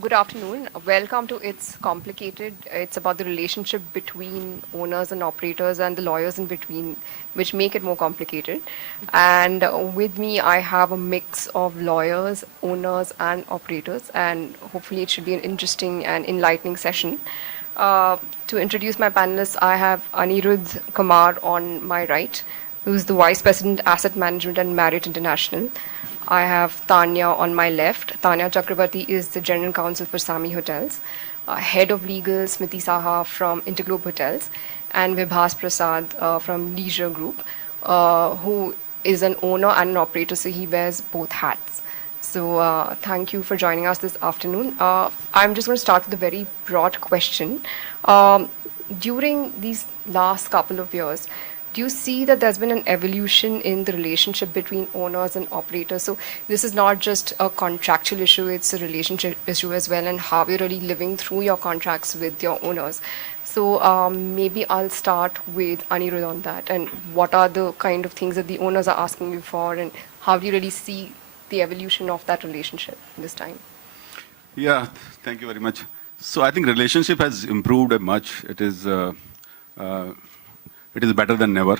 Good afternoon. Welcome to It's Complicated. It's about the relationship between owners and operators and the lawyers in between, which make it more complicated. And with me, I have a mix of lawyers, owners, and operators. And hopefully, it should be an interesting and enlightening session. To introduce my panelists, I have Aniruddh Kumar on my right, who's the Vice President, Asset Management and Marriott International. I have Tanya on my left. Tanya Chakravarty is the General Counsel for SAMHI Hotels. Head of Legal, Smiti Saha from InterGlobe Hotels. And Vibhas Prasad from Leisure Group, who is an owner and an operator, so he wears both hats. So thank you for joining us this afternoon. I'm just going to start with a very broad question. During these last couple of years, do you see that there's been an evolution in the relationship between owners and operators? So this is not just a contractual issue, it's a relationship issue as well, and how you're really living through your contracts with your owners. So maybe I'll start with Aniruddh on that. And what are the kind of things that the owners are asking you for, and how do you really see the evolution of that relationship this time? Yeah, thank you very much. So I think relationship has improved much. It is better than never,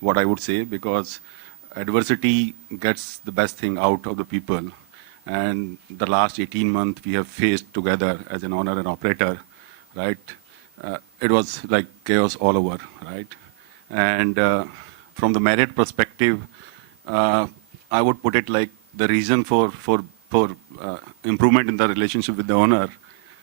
what I would say, because adversity gets the best thing out of the people. And the last 18 months we have faced together as an owner and operator, right? It was like chaos all over, right? And from the Marriott perspective, I would put it like the reason for improvement in the relationship with the owner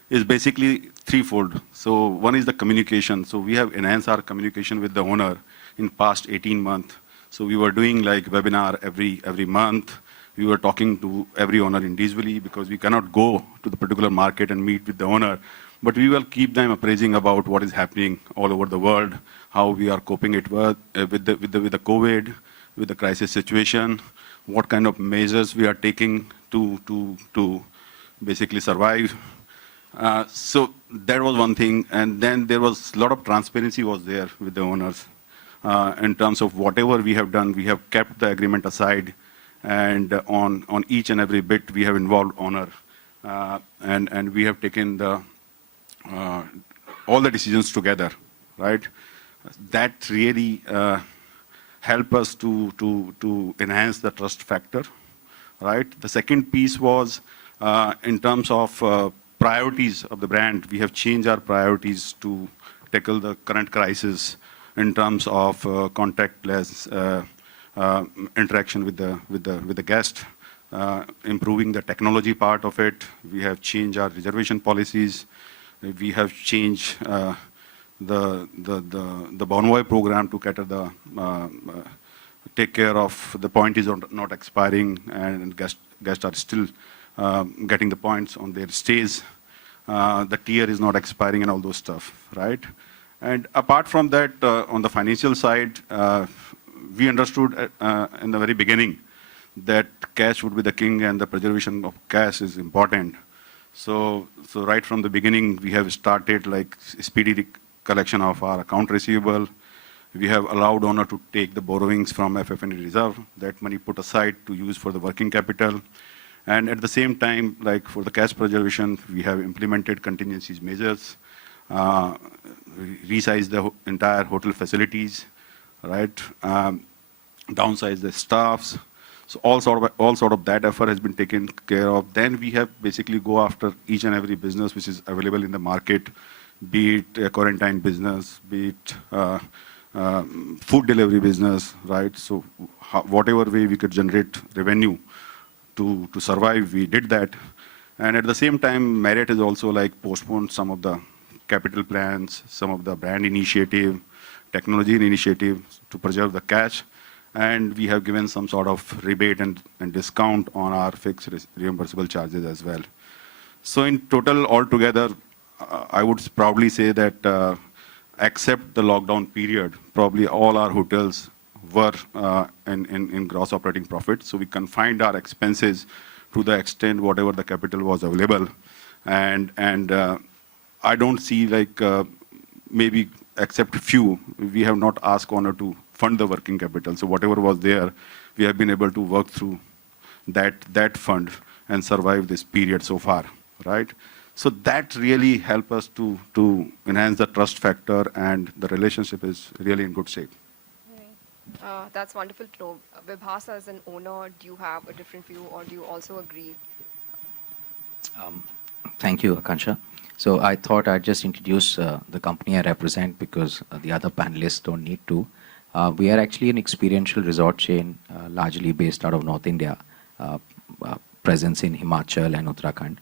is basically threefold. So one is the communication. So we have enhanced our communication with the owner in past 18 months. So we were doing like webinar every month. We were talking to every owner individually because we cannot go to the particular market and meet with the owner. But we will keep them appraising about what is happening all over the world, how we are coping it with the COVID, with the crisis situation, what kind of measures we are taking to basically survive. So that was one thing, and then there was a lot of transparency was there with the owners in terms of whatever we have done. We have kept the agreement aside, and on each and every bit we have involved owner, and we have taken all the decisions together, right? That really helped us to enhance the trust factor, right? The second piece was in terms of priorities of the brand. We have changed our priorities to tackle the current crisis in terms of contactless interaction with the guest, improving the technology part of it. We have changed our reservation policies. We have changed the Bonvoy program to cater take care of the point is not expiring, and guests are still getting the points on their stays. The tier is not expiring and all those stuff, right? And apart from that, on the financial side, we understood in the very beginning that cash would be the king and the preservation of cash is important. So right from the beginning, we have started like speedy collection of our account receivable. We have allowed owner to take the borrowings from FF&E reserve, that money put aside to use for the working capital. And at the same time, like for the cash preservation, we have implemented contingencies measures, resized the entire hotel facilities, right? Downsize the staffs. So all sort of that effort has been taken care of. Then we have basically go after each and every business which is available in the market, be it a quarantine business, be it food delivery business, right? So whatever way we could generate revenue to survive, we did that. And at the same time, Marriott has also like postponed some of the capital plans, some of the brand initiative, technology initiative to preserve the cash. And we have given some sort of rebate and discount on our fixed reimbursable charges as well. So in total, altogether, I would proudly say that except the lockdown period, probably all our hotels were in gross operating profit. So we confined our expenses to the extent whatever the capital was available. And I don't see like maybe except few, we have not asked owner to fund the working capital. So whatever was there, we have been able to work through that fund and survive this period so far. right? So that really help us to enhance the trust factor, and the relationship is really in good shape. That's wonderful to know. Vibhas, as an owner, do you have a different view, or do you also agree? Thank you, Aakanksha. So I thought I'd just introduce the company I represent because the other panelists don't need to. We are actually an experiential resort chain, largely based out of North India, uh, presence in Himachal and Uttarakhand.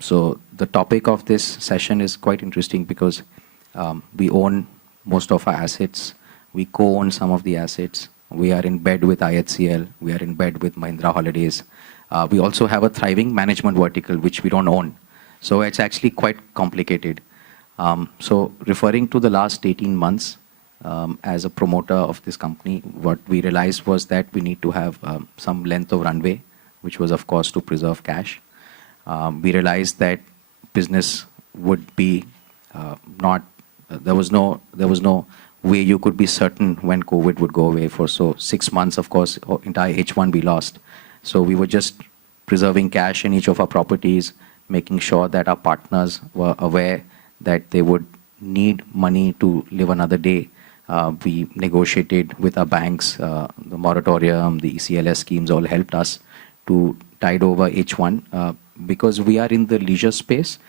So the topic of this session is quite interesting because we own most of our assets. We co-own some of the assets. We are in bed with IHCL. We are in bed with Mahindra Holidays. We also have a thriving management vertical, which we don't own. So it's actually quite complicated. So referring to the last 18 months, as a promoter of this company, what we realized was that we need to have some length of runway, which was, of course, to preserve cash. We realized that business would be not, there was no way you could be certain when COVID would go away for. So 6 months, of course, entire H1 we lost. So we were just preserving cash in each of our properties, making sure that our partners were aware that they would need money to live another day. We negotiated with our banks, the moratorium, the ECLS schemes all helped us to tide over H1. Because we are in the leisure space,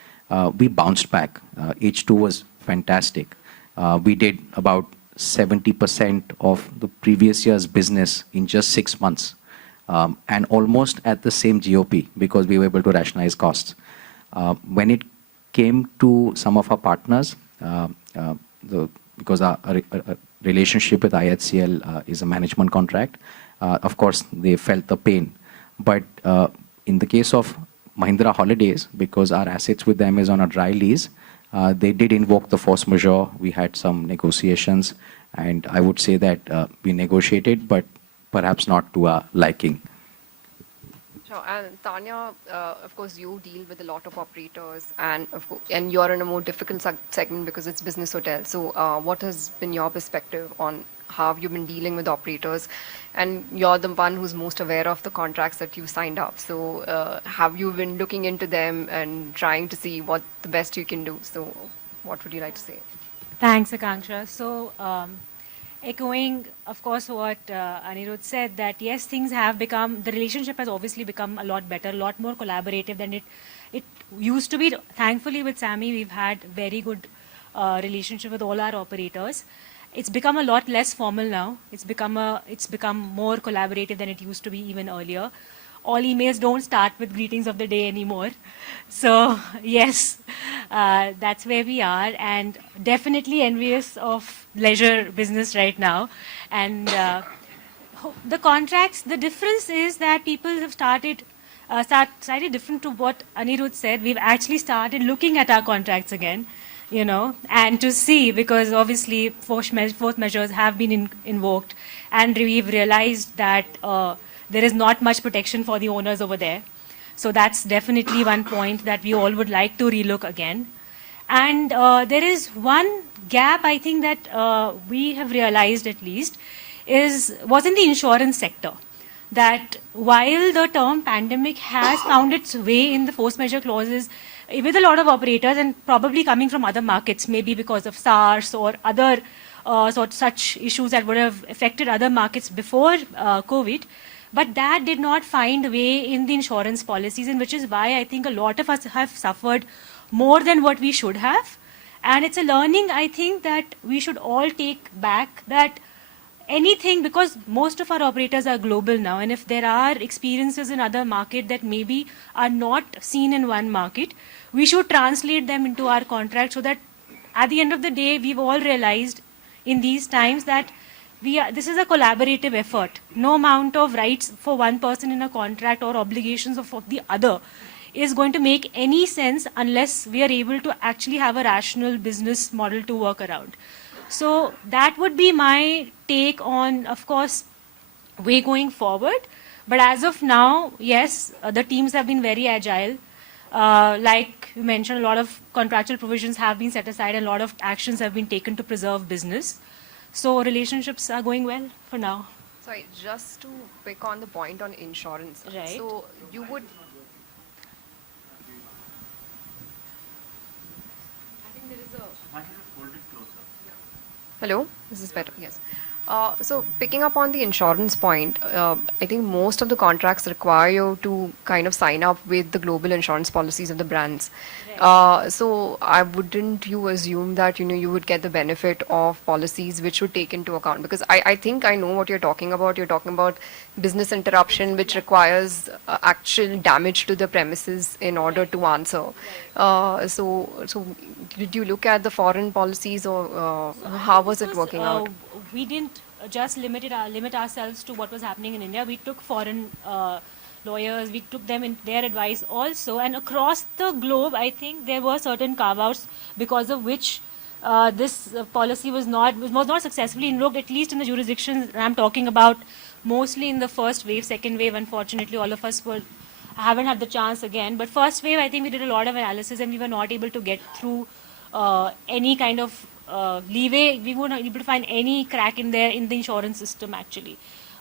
we bounced back. H2 was fantastic. We did about 70% of the previous year's business in just 6 months. And almost at the same GOP because we were able to rationalize costs. When it came to some of our partners, because our relationship with IHCL is a management contract, of course, they felt the pain. But in the case of Mahindra Holidays, because our assets with them is on a dry lease, they did invoke the force majeure. We had some negotiations, and I would say that we negotiated, but perhaps not to our liking. Sure. And Tanya, of course, you deal with a lot of operators, and and you're in a more difficult segment because it's business hotel. So, what has been your perspective on how you've been dealing with operators? And you're the one who's most aware of the contracts that you signed up. So, have you been looking into them and trying to see what the best you can do? So, what would you like to say? Thanks, Aakanksha. So, echoing, of course, what Aniruddh said, that yes, things have become, the relationship has obviously become a lot better, a lot more collaborative than it used to be. Thankfully, with SAMHI, we've had very good relationship with all our operators. It's become a lot less formal now. It's become more collaborative than it used to be even earlier. All emails don't start with greetings of the day anymore. So yes, that's where we are, and definitely envious of leisure business right now. And the contracts, the difference is that people have started slightly different to what Aniruddh said. We've actually started looking at our contracts again, and to see, because obviously force measures have been invoked, and we've realized that there is not much protection for the owners over there. So that's definitely one point that we all would like to relook again. And there is one gap, I think, that we have realized at least, was in the insurance sector. That while the term pandemic has found its way in the force majeure clauses with a lot of operators, and probably coming from other markets, maybe because of SARS or other such issues that would have affected other markets before COVID, but that did not find a way in the insurance policies, and which is why I think a lot of us have suffered more than what we should have. And it's a learning, I think, that we should all take back, that anything, because most of our operators are global now, and if there are experiences in other market that maybe are not seen in one market, we should translate them into our contract, so that at the end of the day, we've all realized in these times that this is a collaborative effort. No amount of rights for one person in a contract or obligations of the other is going to make any sense unless we are able to actually have a rational business model to work around. So that would be my take on, of course, way going forward. But as of now, yes, the teams have been very agile. Like you mentioned, a lot of contractual provisions have been set aside and a lot of actions have been taken to preserve business. So relationships are going well for now. Sorry, just to pick on the point on insurance. Right. So you would Hello, this is better. Yes. So picking up on the insurance point, I think most of the contracts require you to kind of sign up with the global insurance policies of the brands. So I wouldn't you assume that you would get the benefit of policies which would take into account, because I think I know what you're talking about. You're talking about business interruption, which requires actual damage to the premises in order to answer. So did you look at the foreign policies, or how was it working out? We didn't just limit ourselves to what was happening in India. We took foreign lawyers, we took them in their advice also, and across the globe, I think there were certain carve-outs because of which this policy was not successfully invoked, at least in the jurisdictions I'm talking about. Mostly in the first wave, second wave, unfortunately, all of us haven't had the chance again. But first wave, I think we did a lot of analysis and we were not able to get through any kind of leeway. We were not able to find any crack in there in the insurance system actually.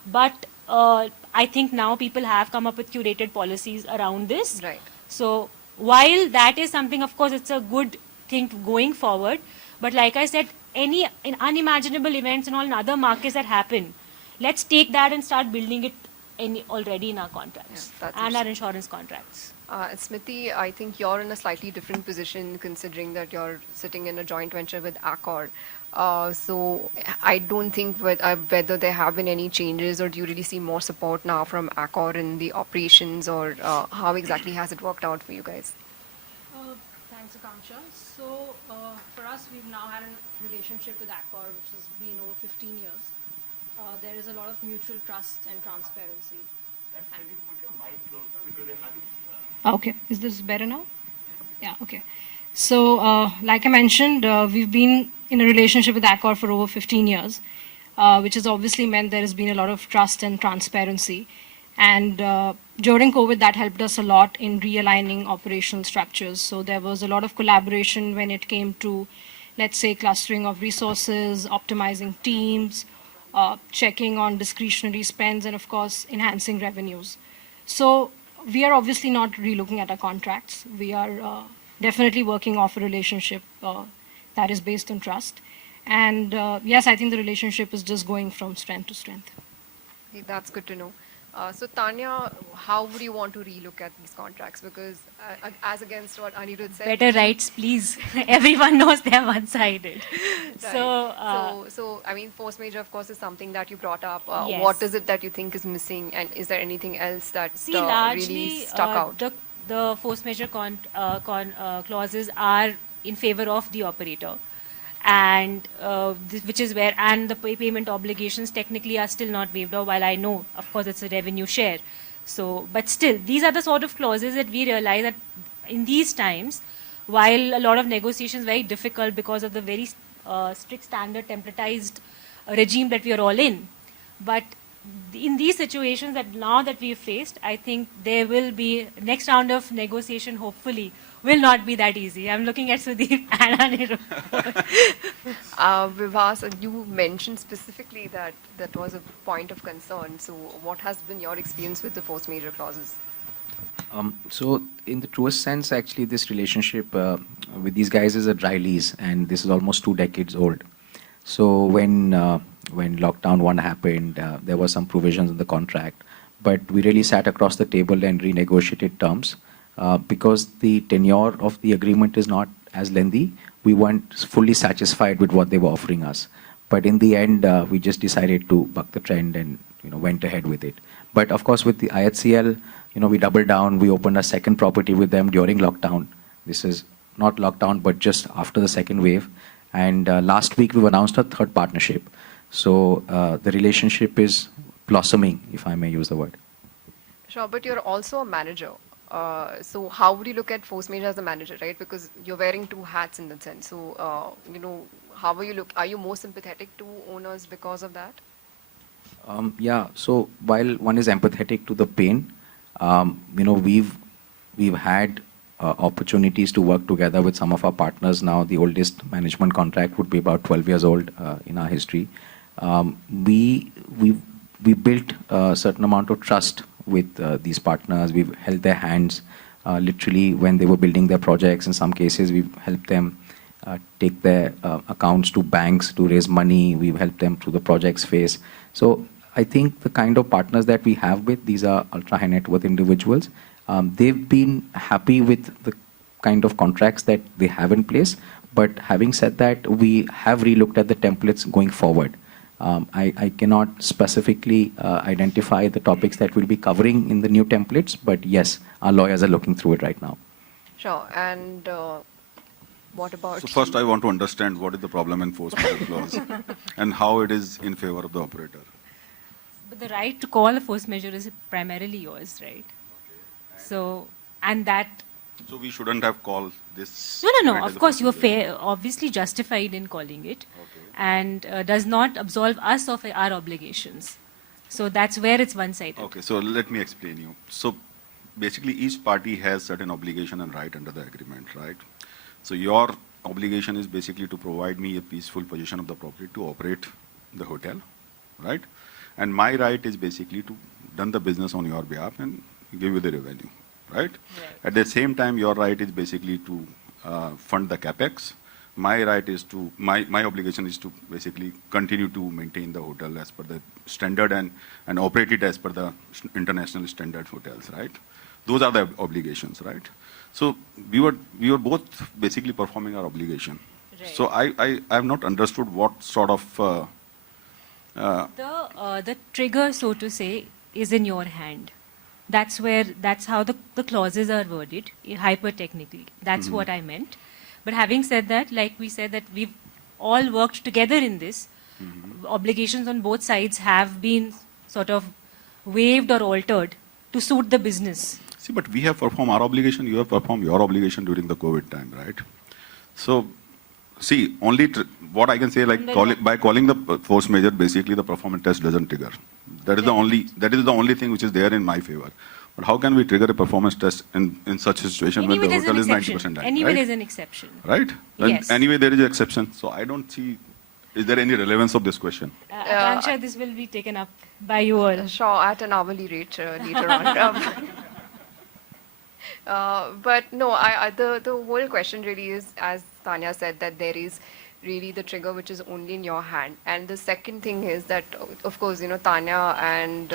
But I think now people have come up with curated policies around this. Right. So while that is something, of course, it's a good thing going forward. But like I said, any unimaginable events and all in other markets that happen, let's take that and start building it already in our contracts Yeah, that's and our insurance contracts. Smiti, I think you're in a slightly different position considering that you're sitting in a joint venture with Accor. So I don't think whether there have been any changes, or do you really see more support now from Accor in the operations, or how exactly has it worked out for you guys? Thanks, Aakanksha. So, for us, we've now had a relationship with Accor, which has been over 15 years. There is a lot of mutual trust and transparency. Can you put your mic closer because you're having... Okay, is this better now? Yeah, okay. So, like I mentioned, we've been in a relationship with Accor for over 15 years, which has obviously meant there has been a lot of trust and transparency. And during COVID, that helped us a lot in realigning operational structures. So there was a lot of collaboration when it came to, let's say, clustering of resources, optimizing teams, checking on discretionary spends, and of course, enhancing revenues. So we are obviously not relooking at our contracts. We are definitely working off a relationship that is based on trust. And yes, I think the relationship is just going from strength to strength. Okay, that's good to know. So Tanya, how would you want to relook at these contracts? Because as against what Aniruddh said, Better rights, please. Everyone knows they're one-sided. right. So I mean, force major, of course, is something that you brought up. Yes. What is it that you think is missing, and is there anything else that largely really stuck out? the force majeure clauses are in favor of the operator, and which is where, and the payment obligations technically are still not waived off, while I know, of course, it's a revenue share. So, but still, these are the sort of clauses that we realize that in these times, while a lot of negotiations very difficult because of the very strict standard templatized regime that we are all in, but in these situations that now that we've faced, I think there will be next round of negotiation, hopefully, will not be that easy. I'm looking at Sudeep and Aniruddh. Vibhas, you mentioned specifically that that was a point of concern. So what has been your experience with the force majeure clauses? So in the truest sense, actually, this relationship with these guys is a dry lease, and this is almost 2 decades old. So when lockdown 1 happened, there were some provisions in the contract, but we really sat across the table and renegotiated terms. Because the tenure of the agreement is not as lengthy, we weren't fully satisfied with what they were offering us. But in the end, we just decided to buck the trend and went ahead with it. But of course, with the IHCL, we doubled down. We opened a second property with them during lockdown. This is not lockdown, but just after the second wave. And last week, we announced a third partnership. So the relationship is blossoming, if I may use the word. Sure, but you're also a manager. So how would you look at force majeure as a manager, right? Because you're wearing 2 hats in that sense. So, how are you are you more sympathetic to owners because of that? Yeah, so while one is empathetic to the pain, we've had opportunities to work together with some of our partners now. The oldest management contract would be about 12 years old in our history. We built a certain amount of trust with these partners. We've held their hands literally when they were building their projects. In some cases, we've helped them take their accounts to banks to raise money. We've helped them through the projects phase. So I think the kind of partners that we have with, these are ultra high net worth individuals. They've been happy with the kind of contracts that they have in place. But having said that, we have relooked at the templates going forward. I cannot specifically identify the topics that we'll be covering in the new templates, but yes, our lawyers are looking through it right now. Sure. And what about So first you? I want to understand what is the problem in force majeure clause and how it is in favor of the operator. But the right to call a force majeure is primarily yours, right? So, and that. So we shouldn't have called this. No. event as Of a course, force you are majeure. obviously justified in calling it, Okay. and does not absolve us of our obligations. So that's where it's one-sided. Okay, so let me explain you. So basically each party has certain obligation and right under the agreement, right? So your obligation is basically to provide me a peaceful possession of the property to operate the hotel, right? And my right is basically to run the business on your behalf and give you the revenue, right? At the same time, your right is basically to fund the capex. My right is to, my obligation is to basically continue to maintain the hotel as per the standard and operate it as per the international standard hotels, right? Those are the obligations, right? So we were both basically performing our obligation. Right. So I have not understood what sort of The trigger, so to say, is in your hand. That's how the clauses are worded, hyper technically. That's what I meant. But having said that, like we said that we've all worked together in this. Obligations on both sides have been sort of waived or altered to suit the business. See, but we have performed our obligation, you have performed your obligation during the COVID time, right? So, see, only what I can say, like by calling the force majeure, basically the performance test doesn't trigger. That is the only thing which is there in my favor. But how can we trigger a performance test in such a situation when the there's hotel an is 90% exception. done, Anyway, right? there's an exception. Right? And Yes. anyway, there is an exception. So I don't see, is there any relevance of this question? Aakanksha, this will be taken up by you all. Sure, at an hourly rate later on. But no, the whole question really is, as Tanya said, that there is really the trigger which is only in your hand. And the second thing is that, of course, Tanya and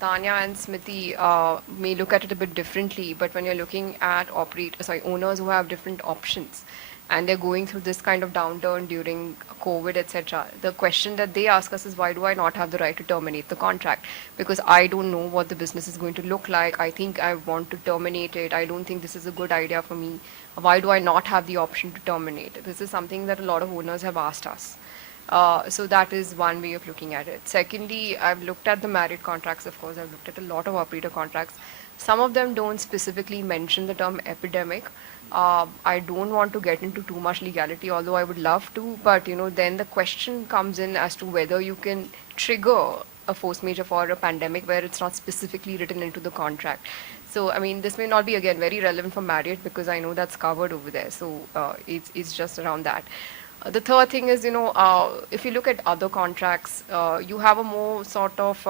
Tanya and Smiti may look at it a bit differently, but when you're looking at owners who have different options, and they're going through this kind of downturn during COVID, etc., the question that they ask us is, why do I not have the right to terminate the contract? Because I don't know what the business is going to look like. I think I want to terminate it. I don't think this is a good idea for me. Why do I not have the option to terminate? This is something that a lot of owners have asked us. So that is one way of looking at it. Secondly, I've looked at the Marriott contracts, of course. I've looked at a lot of operator contracts. Some of them don't specifically mention the term epidemic. I don't want to get into too much legality, although I would love to. But, then the question comes in as to whether you can trigger a force majeure for a pandemic where it's not specifically written into the contract. So, I mean, this may not be, again, very relevant for Marriott because I know that's covered over there. So it's just around that. The third thing is, if you look at other contracts, you have a more sort of,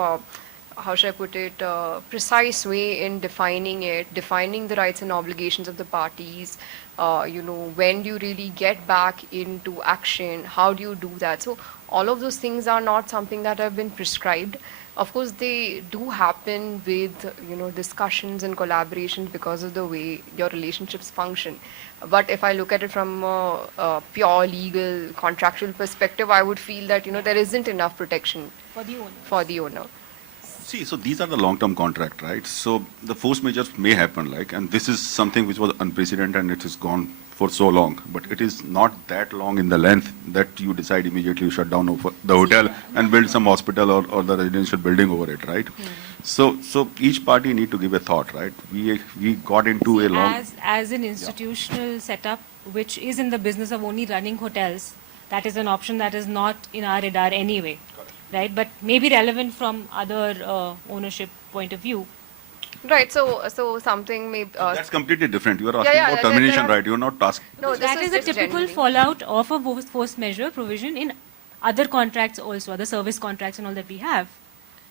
how should I put it, precise way in defining it, defining the rights and obligations of the parties, when do you really get back into action, how do you do that? So all of those things are not something that have been prescribed. Of course, they do happen with, discussions and collaborations because of the way your relationships function. But if I look at it from a pure legal, contractual perspective, I would feel that, there isn't enough protection for the owner. See, so these are the long-term contract, right? So the force majeures may happen, and this is something which was unprecedented and it has gone for so long. But it is not that long in the length that you decide immediately you shut down the hotel and build some hospital or the residential building over it, right? So each party need to give a thought, right? We got into a long... As an institutional setup, which is in the business of only running hotels, that is an option that is not in our radar anyway. Right, but maybe relevant from other ownership point of view. Right, so something may... that's completely different. You are asking about termination, right? You are not asking... No, that is a typical fallout of a force majeure provision in other contracts also, other service contracts and all that we have.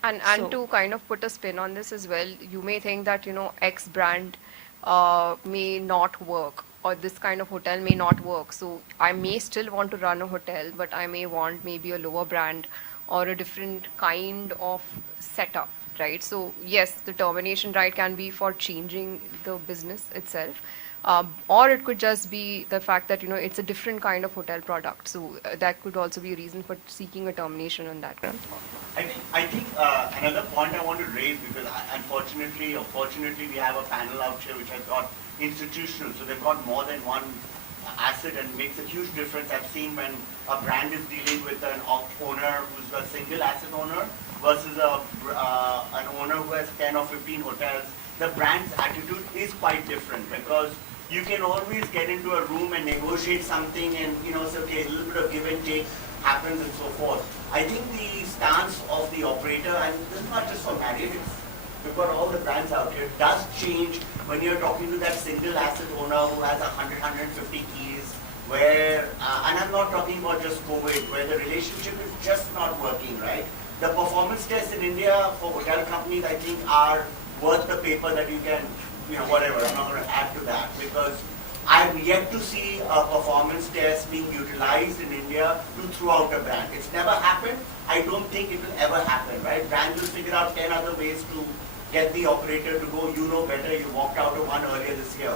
And So- to kind of put a spin on this as well, you may think that, X brand may not work, or this kind of hotel may not work. So I may still want to run a hotel, but I may want maybe a lower brand or a different kind of setup, right? So yes, the termination right can be for changing the business itself. Or it could just be the fact that, it's a different kind of hotel product. So that could also be a reason for seeking a termination on that ground. I think another point I want to raise, because unfortunately or fortunately we have a panel out here which has got institutional, so they've got more than one asset, and makes a huge difference. I've seen when a brand is dealing with an owner who's a single asset owner versus an owner who has 10 or 15 hotels, the brand's attitude is quite different, because you can always get into a room and negotiate something, and say, okay, a little bit of give and take happens and so forth. I think the stance of the operator, and this is not just for Marriott, we've got all the brands out here, does change when you're talking to that single asset owner who has 100, 150 keys, where, and I'm not talking about just COVID, where the relationship is just not working, right? The performance tests in India for hotel companies, I think, are worth the paper that you can, whatever, I'm not going to add to that, because I've yet to see a performance test being utilized in India to throw out a brand. It's never happened. I don't think it will ever happen, right? Brands will figure out 10 other ways to get the operator to go, you know better, you walked out of one earlier this year,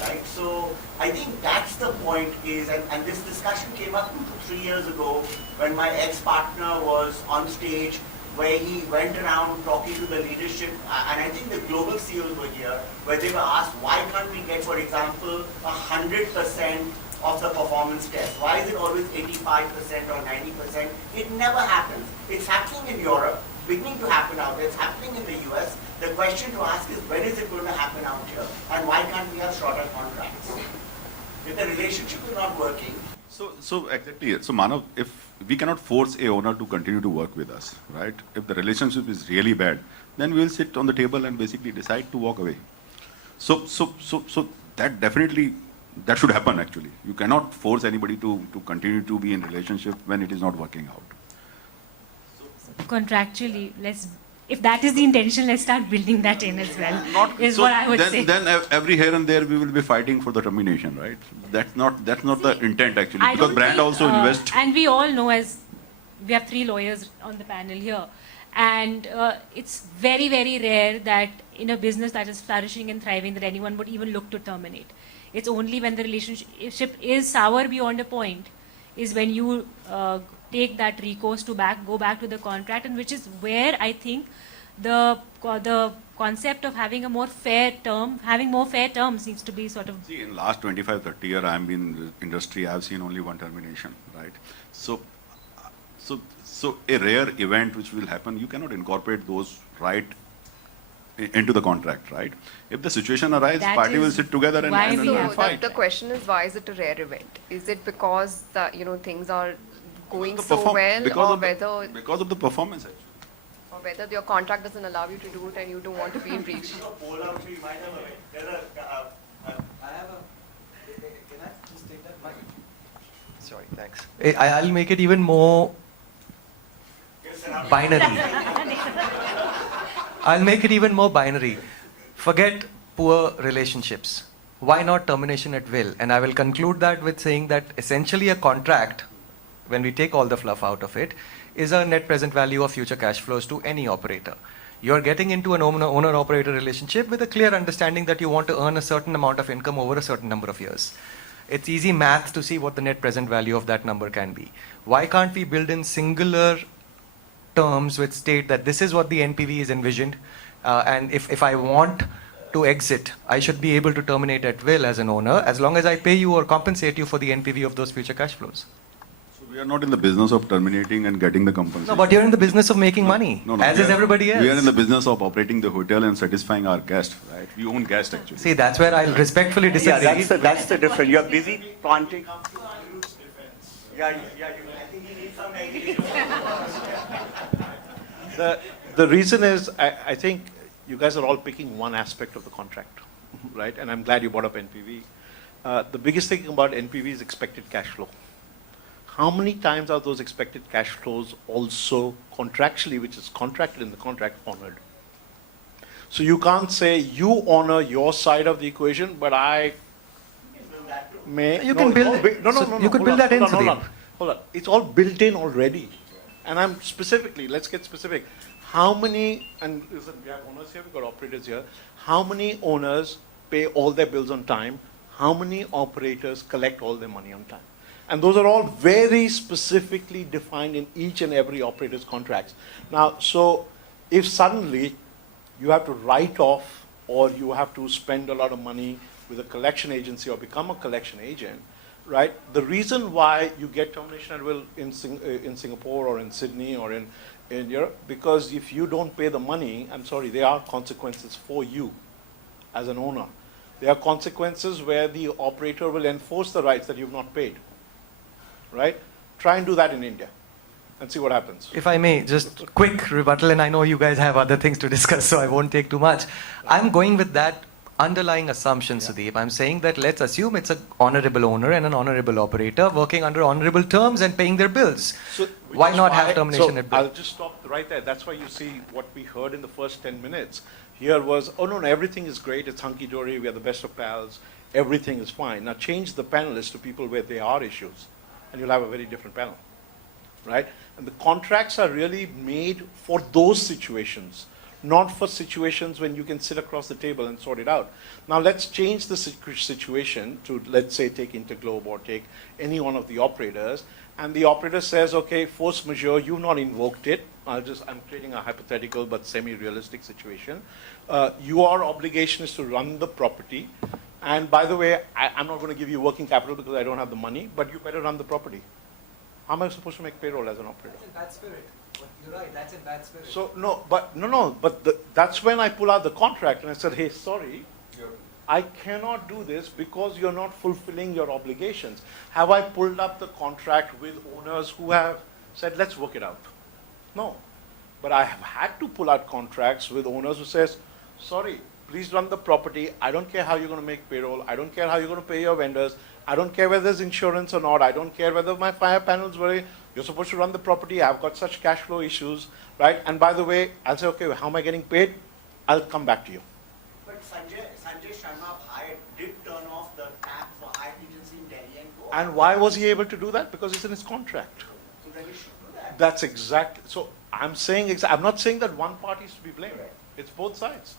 right? So I think that's the point is, and this discussion came up 2 to 3 years ago when my ex-partner was on stage, where he went around talking to the leadership, and I think the global CEOs were here, where they were asked, why can't we get, for example, 100% of the performance test? Why is it always 85% or 90%? It never happens. It's happening in Europe, beginning to happen out there. It's happening in the US. The question to ask is, when is it going to happen out here? And why can't we have shorter contracts? If the relationship is not working. So exactly. So Manav, if we cannot force a owner to continue to work with us, right? If the relationship is really bad, then we will sit on the table and basically decide to walk away. So that definitely, that should happen actually. You cannot force anybody to continue to be in relationship when it is not working out. Contractually, if that is the intention, let's start building that in as well. What I would say. Then every here and there we will be fighting for the termination, right? That's not the intent actually, I because don't brand think, also invest. And we all know, as we have 3 lawyers on the panel here, and it's very, very rare that in a business that is flourishing and thriving that anyone would even look to terminate. It's only when the relationship is sour beyond a point is when you take that recourse to go back to the contract, and which is where I think the concept of having more fair terms needs to be sort of. See, in last 25, 30 years, I have been in the industry, I have seen only one termination, right? So a rare event which will happen, you cannot incorporate those right into the contract, right? If the situation arises, That party will is sit together and why we So have- fight. the question is, why is it a rare event? Is it because that things are going The so perform- well, because or of the- whether because of the performance actually. your contract doesn't allow you to do it and you don't want to be in breach? Poll out, so you might have there's Can I just take that mic? Sorry, thanks. I'll make it even more binary. I'll make it even more binary. Forget poor relationships. Why not termination at will? And I will conclude that with saying that essentially a contract, when we take all the fluff out of it, is a net present value of future cash flows to any operator. You're getting into an owner-operator relationship with a clear understanding that you want to earn a certain amount of income over a certain number of years. It's easy math to see what the net present value of that number can be. Why can't we build in singular terms which state that this is what the NPV is envisioned, and if I want to exit, I should be able to terminate at will as an owner, as long as I pay you or compensate you for the NPV of those future cash flows. So we are not in the business of terminating and getting the compensation. No, but you're in the business of making money, as is everybody else. We are in the business of operating the hotel and satisfying our guests, right? We own guests actually. See, that's where I'll respectfully disagree. Yeah, that's the difference. You're busy planting. Yeah, I think you need some The reason is, I think you guys are all picking one aspect of the contract, right? And I'm glad you brought up NPV. The biggest thing about NPV is expected cash flow. how many times are those expected cash flows also contractually, which is contracted in the contract, honored? So you can't say you honor your side of the equation, but I may. You can build it. You could build that in, Hold Sudeep. on. It's all built in already. And I'm specifically, let's get specific. How many, and listen, we have owners here, we've got operators here. How many owners pay all their bills on time? How many operators collect all their money on time? And those are all very specifically defined in each and every operator's contracts. Now, so if suddenly you have to write off or you have to spend a lot of money with a collection agency or become a collection agent, right? The reason why you get termination at will in Singapore or in Sydney or in Europe, because if you don't pay the money, I'm sorry, there are consequences for you as an owner. There are consequences where the operator will enforce the rights that you've not paid, right? Try and do that in India and see what happens. If I may, just quick rebuttal, and I know you guys have other things to discuss, so I won't take too much. I'm going with that underlying assumption, Sudeep. I'm saying that let's assume it's an honorable owner and an honorable operator working under honorable terms and paying their bills. So, Why not have termination at will? I'll just stop right there. That's why you see what we heard in the first 10 minutes. Here was, oh no, everything is great, it's hunky-dory, we are the best of pals, everything is fine. Now change the panelists to people where there are issues, and you'll have a very different panel, right? And the contracts are really made for those situations, not for situations when you can sit across the table and sort it out. Now let's change the situation to, let's say, take InterGlobe or take any one of the operators, and the operator says, okay, force majeure, you've not invoked it. I'm creating a hypothetical but semi-realistic situation. Your obligation is to run the property. And by the way, I'm not going to give you working capital because I don't have the money, but you better run the property. How am I supposed to make payroll as an operator? That's in bad spirit. You're right, that's in bad spirit. So, that's when I pull out the contract and I said, hey, sorry, I cannot do this because you're not fulfilling your obligations. Have I pulled up the contract with owners who have said, let's work it out? No. But I have had to pull out contracts with owners who says, sorry, please run the property. I don't care how you're going to make payroll. I don't care how you're going to pay your vendors. I don't care whether there's insurance or not. I don't care whether my fire panels were, you're supposed to run the property. I've got such cash flow issues, right? And by the way, I'll say, okay, how am I getting paid? I'll come back to you. But Sanjay Sharma did turn off the tap for high agency in Delhi and go. And why was he able to do that? Because it's in his contract. So then he should do that. That's exact. So I'm saying, I'm not saying that one party is to be blamed. It's both sides,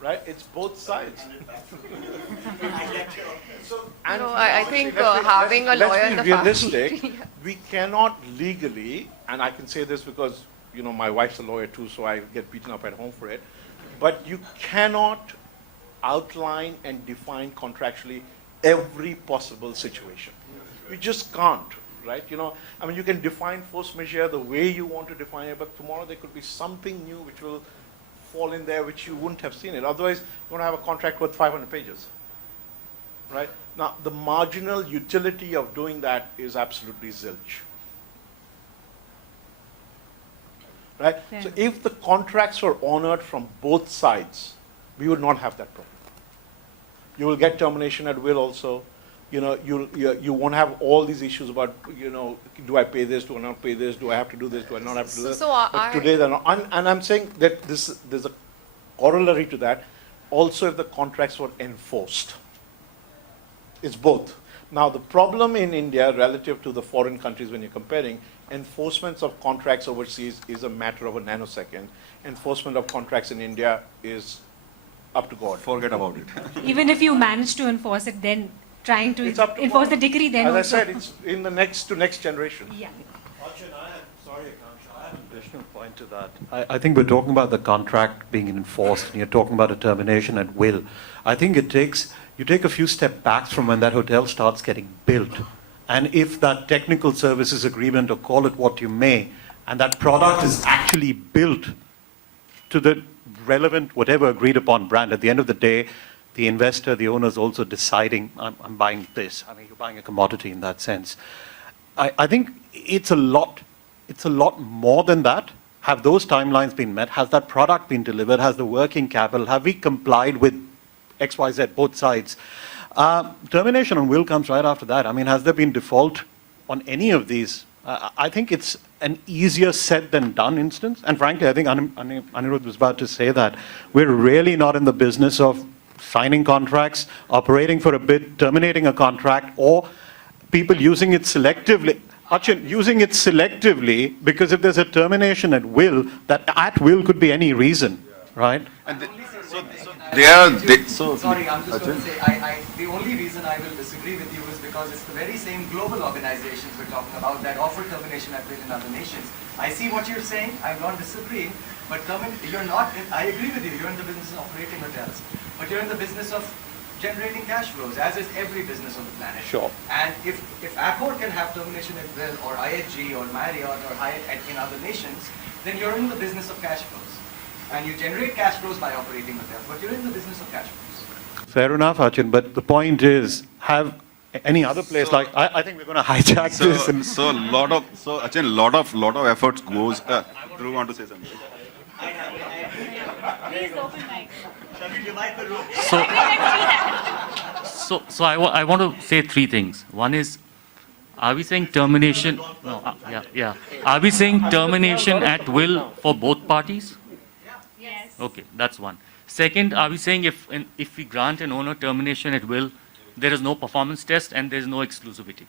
right? It's both sides. I think having a lawyer in the realistic. family. We cannot legally, and I can say this because my wife's a lawyer too, so I get beaten up at home for it. But you cannot outline and define contractually every possible situation. You just can't, right? You can define force majeure the way you want to define it, but tomorrow there could be something new which will fall in there which you wouldn't have seen it. Otherwise, you're going to have a contract worth 500 pages, right? Now, the marginal utility of doing that is absolutely zilch, right? Yeah. So if the contracts were honored from both sides, we would not have that problem. You will get termination at will also. You won't have all these issues about, do I pay this, do I not pay this, do I have to do this, do I not have to do this? But today they're not. And I'm saying that there's a corollary to that. Also, if the contracts were enforced. It's both. Now, the problem in India relative to the foreign countries when you're comparing, enforcement of contracts overseas is a matter of a nanosecond. Enforcement of contracts in India is up to God. Forget about it. Even if you manage to enforce it, then trying to It's up to enforce God. the decree, then As also. I said, it's in the next generation. Yeah. Sorry, Aakanksha, I have an additional point to that. I think we're talking about the contract being enforced, and you're talking about a termination at will. I think you take a few steps back from when that hotel starts getting built. And if that technical services agreement, or call it what you may, and that product is actually built to the relevant, whatever agreed upon brand, at the end of the day, the investor, the owner is also deciding, I'm buying this. You're buying a commodity in that sense. I think it's a lot more than that. Have those timelines been met? Has that product been delivered? Has the working capital? Have we complied with X, Y, Z, both sides? Termination on will comes right after that. Has there been default on any of these, I think it's an easier said than done instance. And frankly, I think Aniruddh was about to say that we're really not in the business of signing contracts, operating for a bid, terminating a contract, or people using it selectively. Achin, using it selectively, because if there's a termination at will, that at will could be any reason, right? And Sorry, I'm just going to say, the only reason I will disagree with you is because it's the very same global organizations we're talking about that offer termination at will in other nations. I see what you're saying, I'm not disagreeing, but you're not, I agree with you, you're in the business of operating hotels, but you're in the business of generating cash flows, as is every business on the planet. Sure. And if Accor can have termination at will, or IHG, or Marriott, or Hyatt in other nations, then you're in the business of cash flows. And you generate cash flows by operating hotels, but you're in the business of cash flows. Fair enough, Achin, but the point is, have any other place, I think we're going to hijack this. And Achin, lot of efforts goes. Do you want to say something? Please open mic. Shall we divide the room? So I want to say three things. One is, are we saying termination? No, yeah. Are we saying termination at will for both parties? Yes. Okay, that's one. Second, are we saying if we grant an owner termination at will, there is no performance test and there is no exclusivity?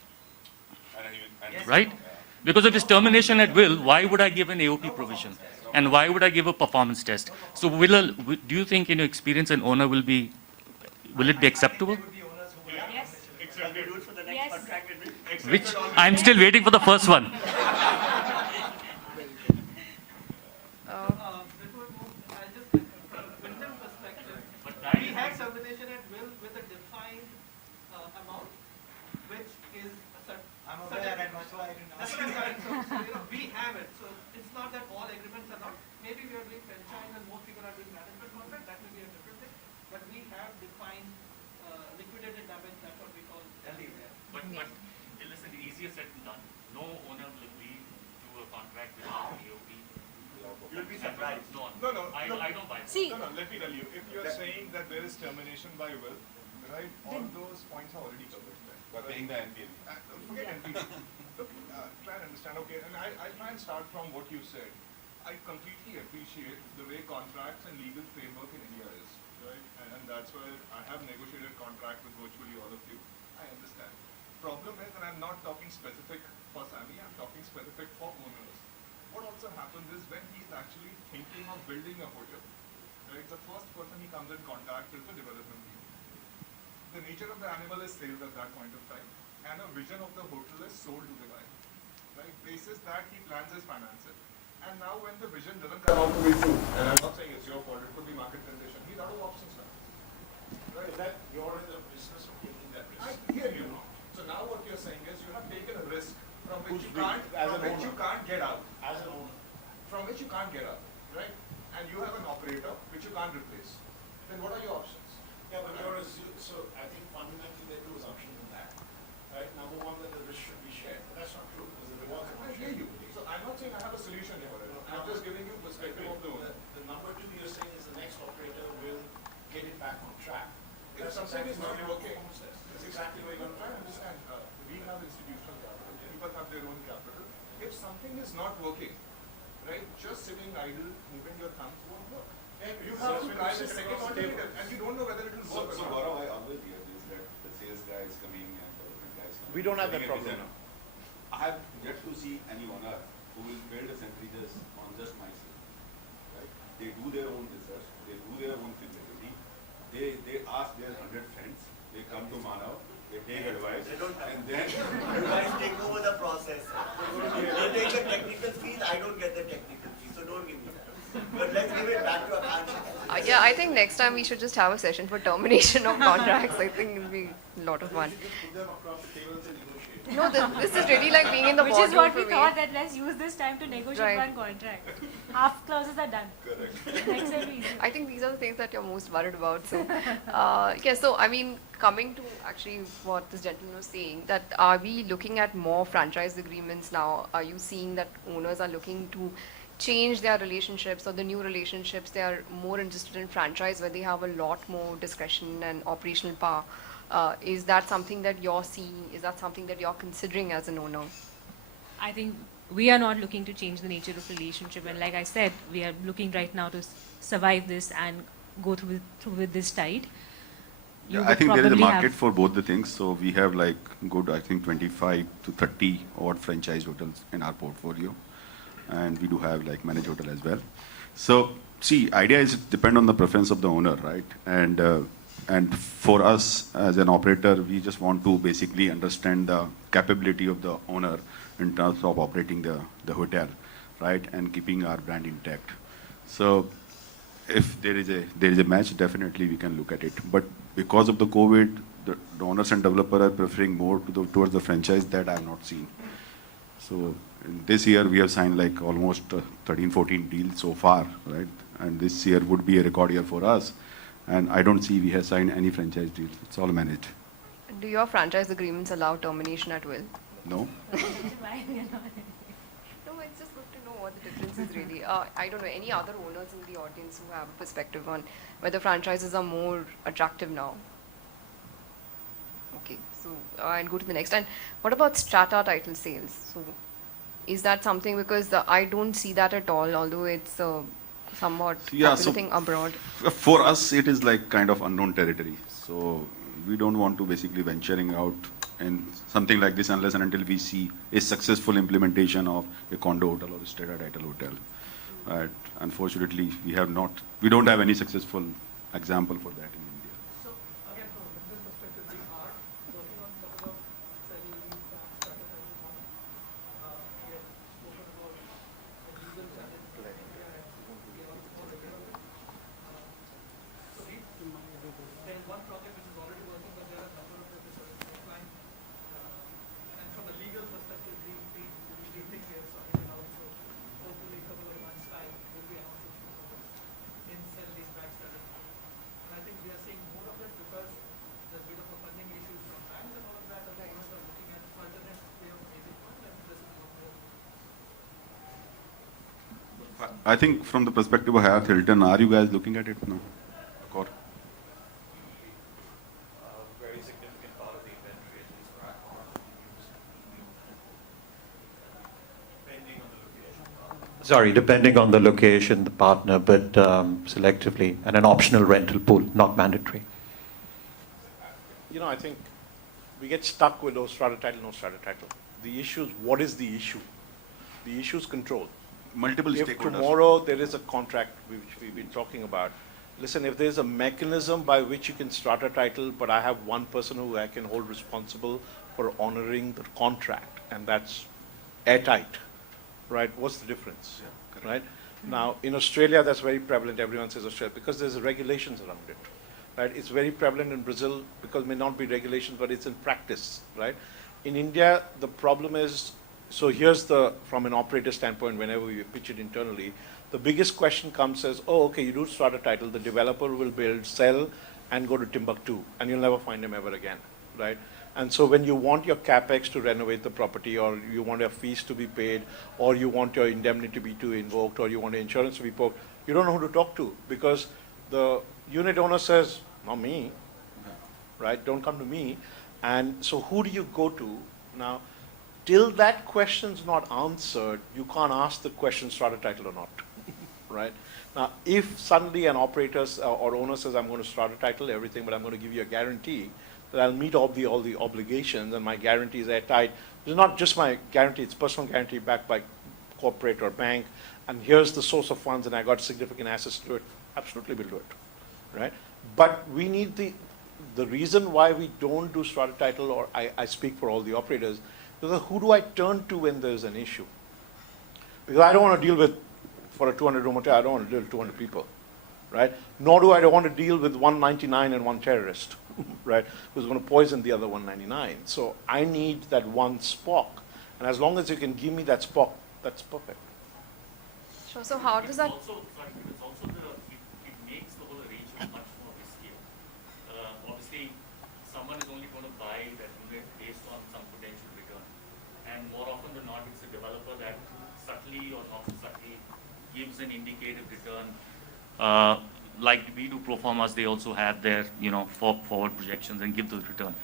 Right? Because if it's termination at will, why would I give an AOP provision? And why would I give a performance test? So do you think in your experience an owner will it be acceptable? Yes. Shall we do it for the next Yes. contract? Which I'm still waiting for the first one. We have termination at will with a defined amount, which is a certain. I'm aware, and that's why I didn't ask. We have it. So it's not that all agreements are not. Maybe we are doing franchise and most people are doing management contract. That may be a different thing. But we have defined liquidated damage. That's what we call. But listen, easier said than done. No owner will agree to a contract without AOP. You'll be surprised. No, No. I don't buy it. See, No, let me tell you. If you're saying that there is termination by will, right, all those points are already covered there. By paying the NPA. Forget NPV. Look, try and understand. Okay, and I'll try and start from what you said. I completely appreciate the way contracts and legal framework in India is, right? And that's why I have negotiated contract with virtually all of you. I understand. Problem is, and I'm not talking specific for SAMHI, I'm talking specific for owners. What also happens is when he's actually thinking of building a hotel, right, the first person he comes in contact is the development team. The nature of the animal is sales at that point of time, and a vision of the hotel is sold to the guy. Right? Basis that he plans his finances. And now when the vision doesn't come out to be true, and I'm not saying it's your fault, it could be market condition, he's out of options now. Right? That you're in the business of taking that risk. I hear you. So now what you're saying is you have taken a risk from which you can't get out. As an owner. From which you can't get out. Right? And you have an operator which you can't replace. Then what are your options? Yeah, but so I think fundamentally there are two assumptions in that. Right? Number one, that the risk should be shared. But that's not true because the rewards are I hear you. So I'm not saying I have a solution here. I'm just giving you perspective of the owner. The number two you're saying is the next operator will get it back on track. If something is not working, that's exactly what you're going to try and understand. We have institutional capital. People have their own capital. If something is not working, right, just sitting idle, moving your thumbs won't work. You have to try the second alternative, and you don't know whether it will work or not. Gaurav, I always hear this, that the sales guy is coming and development guy is coming. We don't have that Giving a problem. reason. I have yet to see any owner who will build a century just on just myself. Right? They do their own research, they do their own feasibility, they ask their 100 friends, they come to Manav, they take advice, and then You guys take over the process. They take the technical fees, I don't get the technical fees, so don't give me that. But let's give it back to Aakanksha. Yeah, I think next time we should just have a session for termination of contracts. I think it'll be a lot of fun. put them across the table and negotiate. No, this is really like being in the which boardroom is what for we me. thought, that let's use this time to negotiate Right. one contract. Half clauses are done. Next time we I think these are the things that you're most worried about. So, yeah, so I mean, coming to actually what this gentleman was saying, that are we looking at more franchise agreements now? Are you seeing that owners are looking to change their relationships, or the new relationships, they are more interested in franchise where they have a lot more discretion and operational power? Is that something that you're seeing? Is that something that you're considering as an owner? I think we are not looking to change the nature of relationship, and like I said, we are looking right now to survive this and go through with this tide. You Yeah, I would think there is a probably market have- for both the things. So we have like good, I think 25 to 30 odd franchise hotels in our portfolio. And we do have like managed hotel as well. So see, idea is it depend on the preference of the owner, right? And for us as an operator, we just want to basically understand the capability of the owner in terms of operating the hotel, right? And keeping our brand intact. So if there is a match, definitely we can look at it. But because of the COVID, the owners and developer are preferring more towards the franchise. That I have not seen. So in this year we have signed like almost 13, 14 deals so far, right? And this year would be a record year for us. And I don't see we have signed any franchise deal. It's all managed. Do your franchise agreements allow termination at will? No. Why we are not? No, it's just good to know what the difference is really. I don't know, any other owners in the audience who have a perspective on whether franchises are more attractive now? Okay, so I'll go to the next. And what about strata title sales? So is that something, because I don't see that at all, although it's somewhat popular thing abroad. For us, it is like kind of unknown territory. So we don't want to basically venturing out in something like this unless and until we see a successful implementation of a condo hotel or a strata title hotel. Right? Unfortunately, we don't have any successful example for that in India. So again, from a business perspective, we are working on a couple of sell-leaseback strategies. We have spoken about the legal challenge in India, and we are also more aware of it. So there is one project which is already working, but there are a number of them which are in the pipeline. And from a legal perspective, we think we are sorting it out. So hopefully, a couple of months' time, we'll be announcing some products in sell-leaseback strategy. And I think we are seeing more of it because there's been a funding issues from banks and all of that, and the owners are looking at alternate way of raising funds, and this is one more. I think from the perspective of Hyatt Hilton, are you guys looking at it now? Or Very significant part of the inventory, at least for Accor, depending on the location. Sorry, depending on the location, the partner, but selectively, and an optional rental pool, not mandatory. You know, I think we get stuck with no strata title, no strata title. The issue is, what is the issue? The issue is control. multiple If stakeholders. tomorrow there is a contract which we've been talking about, listen, if there's a mechanism by which you can strata title, but I have one person who I can hold responsible for honoring the contract, and that's airtight, right? What's the difference, right? Now, in Australia, that's very prevalent. Everyone says Australia because there's regulations around it, right? It's very prevalent in Brazil because it may not be regulations, but it's in practice, right? In India, the problem is, so here's from an operator standpoint, whenever we pitch it internally, the biggest question comes as, oh, okay, you do strata title, the developer will build, sell, and go to Timbuktu, and you'll never find him ever again, right? And so when you want your capex to renovate the property, or you want your fees to be paid, or you want your indemnity to be invoked, or you want your insurance to be invoked, you don't know who to talk to, because the unit owner says, not me, right? Don't come to me. And so who do you go to? Now, till that question's not answered, you can't ask the question strata title or not, right? Now, if suddenly an operator or owner says, I'm going to strata title everything, but I'm going to give you a guarantee that I'll meet all the obligations, and my guarantee is airtight. It's not just my guarantee, it's personal guarantee backed by corporate or bank, and here's the source of funds, and I got significant access to it. Absolutely, we'll do it, right? But we need the reason why we don't do strata title, or I speak for all the operators, because who do I turn to when there's an issue? Because I don't want to deal with, for a 200-room hotel, I don't want to deal with 200 people, right? Nor do I want to deal with 199 and one terrorist, right, who's going to poison the other 199. So I need that one Spock. And as long as you can give me that Spock, that's perfect. Sure. So how does that... It's also it makes the whole arrangement much more riskier. Obviously, someone is only going to buy that unit based on some potential return. And more often than not, it's a developer that subtly or not so subtly gives an indicative return. like we do pro formas, they also have their, forward projections and give the return.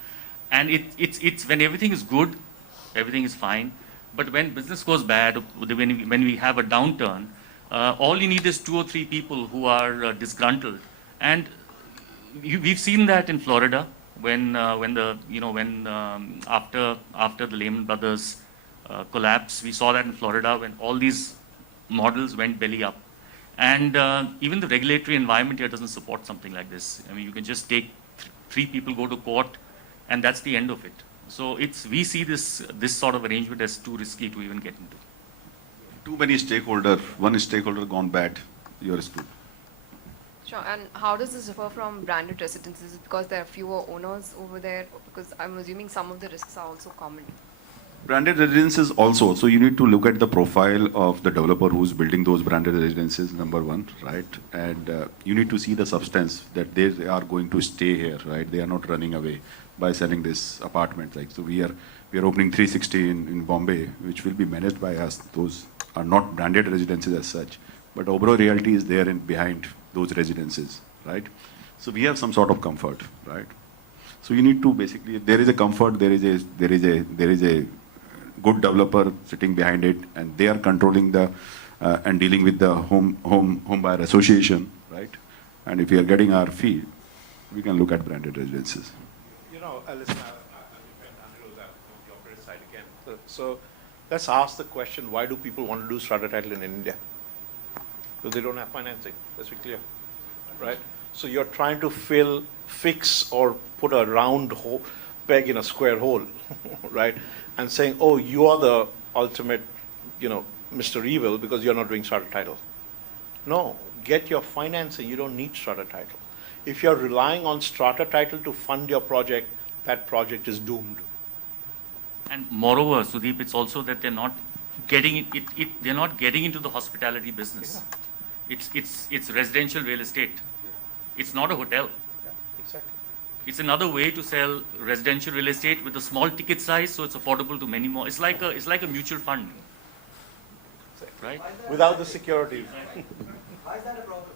And it's when everything is good, everything is fine. But when business goes bad, when we have a downturn, all you need is 2 or 3 people who are disgruntled. And we've seen that in Florida when after the Lehman Brothers collapse, we saw that in Florida when all these models went belly up. And even the regulatory environment here doesn't support something like this. I mean, you can just take 3 people go to court, and that's the end of it. So we see this sort of arrangement as too risky to even get into. Too many stakeholders, one stakeholder gone bad, you're screwed. Sure. And how does this differ from branded residences? Is it because there are fewer owners over there? Because I'm assuming some of the risks are also common. Branded residences also, so you need to look at the profile of the developer who's building those branded residences, number one, right? And you need to see the substance that they are going to stay here, right? They are not running away by selling this apartment. Like, so we are opening 360 in Bombay, which will be managed by us. Those are not branded residences as such, but Oberoi Realty is there behind those residences, right? So we have some sort of comfort, right? So you need to basically, there is a comfort, there is a good developer sitting behind it, and they are controlling the and dealing with the home buyer association, right? And if we are getting our fee, we can look at branded residences. You know, listen, Aniruddh, from the operator side again. So let's ask the question: why do people want to do strata title in India? Because they don't have financing. Let's be clear, right? So you're trying to fix or put a round peg in a square hole, right? And saying, oh, you are the ultimate, Mr. Evil because you're not doing strata title. No, get your financing. You don't need strata title. If you're relying on strata title to fund your project, that project is doomed. And moreover, Sudeep, it's also that they're not getting they're not getting into the hospitality business. Yeah. It's residential real estate. It's not a hotel. Yeah, exactly. It's another way to sell residential real estate with a small ticket size, so it's affordable to many more. It's like a mutual fund, right? Without the security. Why is that a problem?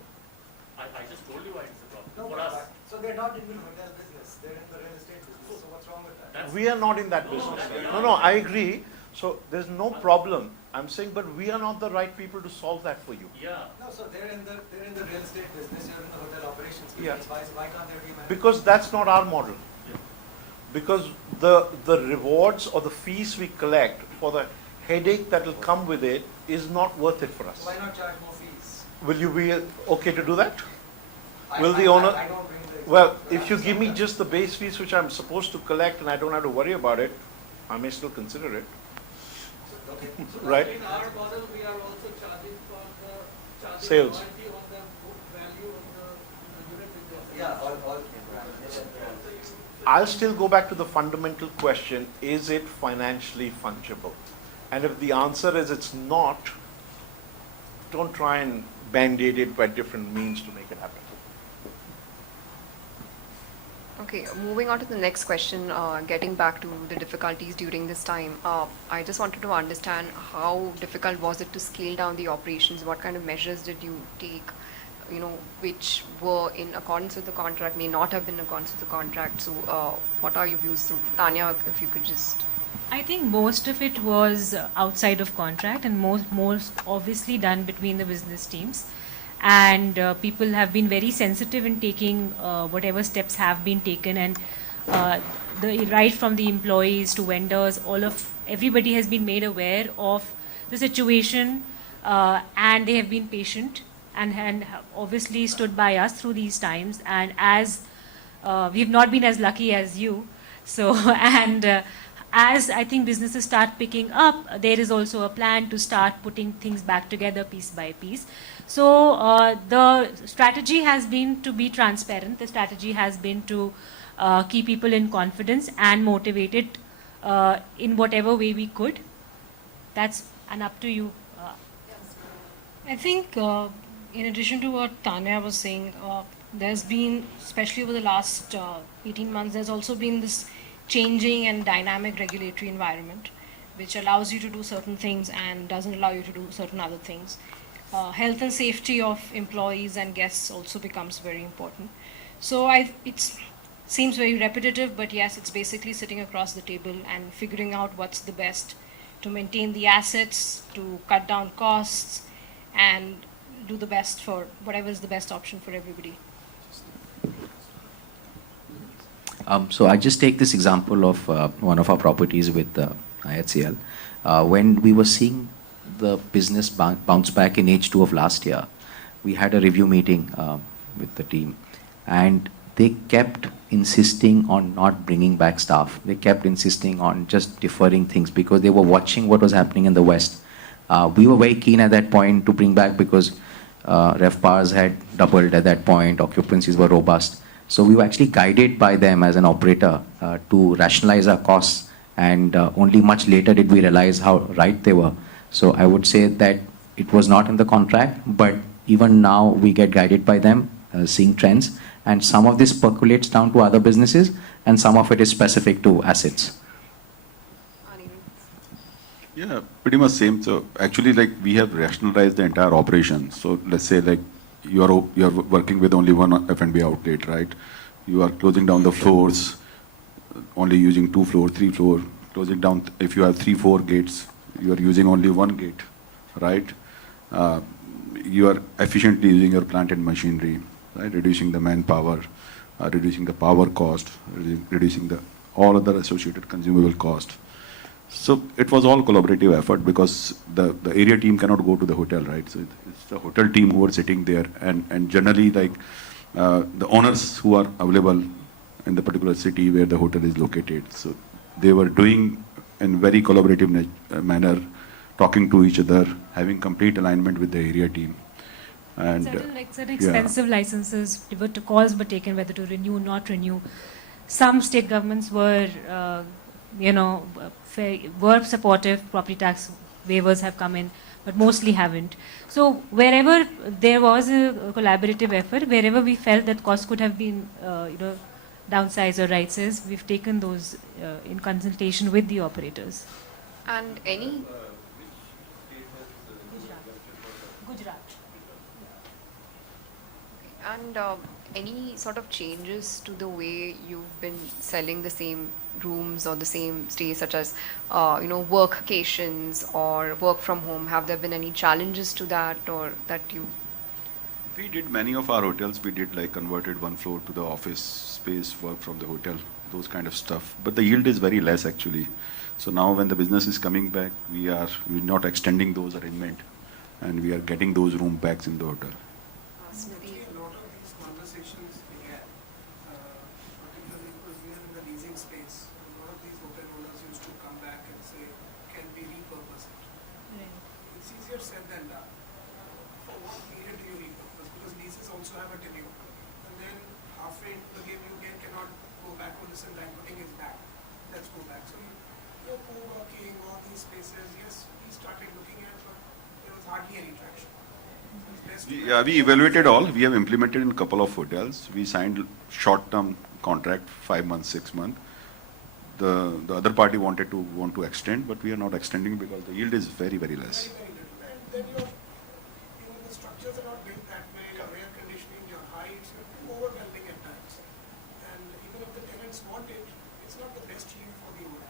I just told you why it's a problem. No, for us. So they're not in the hotel business. They're in the real estate business. So what's wrong with that? We are not in that business. No, I agree. So there's no problem. I'm saying, but we are not the right people to solve that for you. Yeah. No, so they're in the real estate business. You're in the hotel operations business. Yeah. Why can't there be management? Because that's not our model. Yeah. Because the rewards or the fees we collect for the headache that will come with it is not worth it for us. So why not charge more fees? Will you be okay to do that? Will the I owner? don't bring the Well, if you give me just the base fees which I'm supposed to collect and I don't have to worry about it, I may still consider it. Okay. So Right. in our model, we are also charging for the Sales. royalty on the book value of the unit. Yeah, all. I'll still go back to the fundamental question, is it financially fungible? And if the answer is it's not, don't try and band-aid it by different means to make it happen. Okay, moving on to the next question, getting back to the difficulties during this time. I just wanted to understand how difficult was it to scale down the operations? What kind of measures did you take, which were in accordance with the contract, may not have been in accordance with the contract? So what are your views? So Tanya, if you could just... I think most of it was outside of contract and most obviously done between the business teams. And people have been very sensitive in taking whatever steps have been taken, and right from the employees to vendors, everybody has been made aware of the situation, and they have been patient and obviously stood by us through these times. And as we've not been as lucky as you, so as I think businesses start picking up, there is also a plan to start putting things back together piece by piece. So the strategy has been to be transparent. The strategy has been to keep people in confidence and motivated in whatever way we could. That's up to you. I think in addition to what Tanya was saying, there's been, especially over the last 18 months, there's also been this changing and dynamic regulatory environment, which allows you to do certain things and doesn't allow you to do certain other things. health and safety of employees and guests also becomes very important. So it seems very repetitive, but yes, it's basically sitting across the table and figuring out what's the best to maintain the assets, to cut down costs, and do the best for whatever is the best option for everybody. So I just take this example of one of our properties with IHCL. When we were seeing the business bounce back in H2 of last year, we had a review meeting with the team, and they kept insisting on not bringing back staff. They kept insisting on just deferring things because they were watching what was happening in the West. We were very keen at that point to bring back because RevPARs had doubled at that point, occupancies were robust. So we were actually guided by them as an operator to rationalize our costs, and only much later did we realize how right they were. So I would say that it was not in the contract, but even now we get guided by them, seeing trends, and some of this percolates down to other businesses, and some of it is specific to assets. Yeah, pretty much same. So actually, like, we have rationalized the entire operation. So let's say, like, you are working with only one F&B outlet, right? You are closing down the floors, only using 2 floors, 3 floors, closing down. If you have 3, 4 gates, you are using only 1 gate, right? You are efficiently using your plant and machinery, right? Reducing the manpower, reducing the power cost, reducing the all other associated consumable cost. So it was all collaborative effort because the area team cannot go to the hotel, right? So it's the hotel team who are sitting there, and generally, like, the owners who are available in the particular city where the hotel is located. So they were doing in very collaborative manner, talking to each other, having complete alignment with the area team. And certain expensive licenses, calls were taken whether to renew, not renew. Some state governments were, were supportive. Property tax waivers have come in, but mostly haven't. So wherever there was a collaborative effort, wherever we felt that costs could have been, downsized or right-sized, we've taken those in consultation with the operators. And any... Gujarat. And any sort of changes to the way you've been selling the same rooms or the same stays, such as, workcations or work from home? Have there been any challenges to that, or that you... We did many of our hotels. We did, like, converted 1 floor to the office space, work from the hotel, those kind of stuff. But the yield is very less actually. So now when the business is coming back, we're not extending those arrangement, and we are getting those room backs in the hotel. Smiti, a lot of these conversations began, particularly because we are in the leasing space. A lot of these hotel owners used to come back and say, can we repurpose it? Right. It's easier said than done. For what period do you repurpose? Because leases also have a tenure. And then halfway into the game, you again cannot go back to listen, banqueting is back. Let's go back. So you're co-working, all these spaces, yes, we started looking at, but there was hardly any traction. Yeah, we evaluated all. We have implemented in a couple of hotels. We signed short-term contract, 5 months, 6 months. The other party want to extend, but we are not extending because the yield is very, very less. Very little. And then the structures are not built that way, your air conditioning, your heights, you're overwhelming at times. And even if the tenants want it, it's not the best yield for the owner.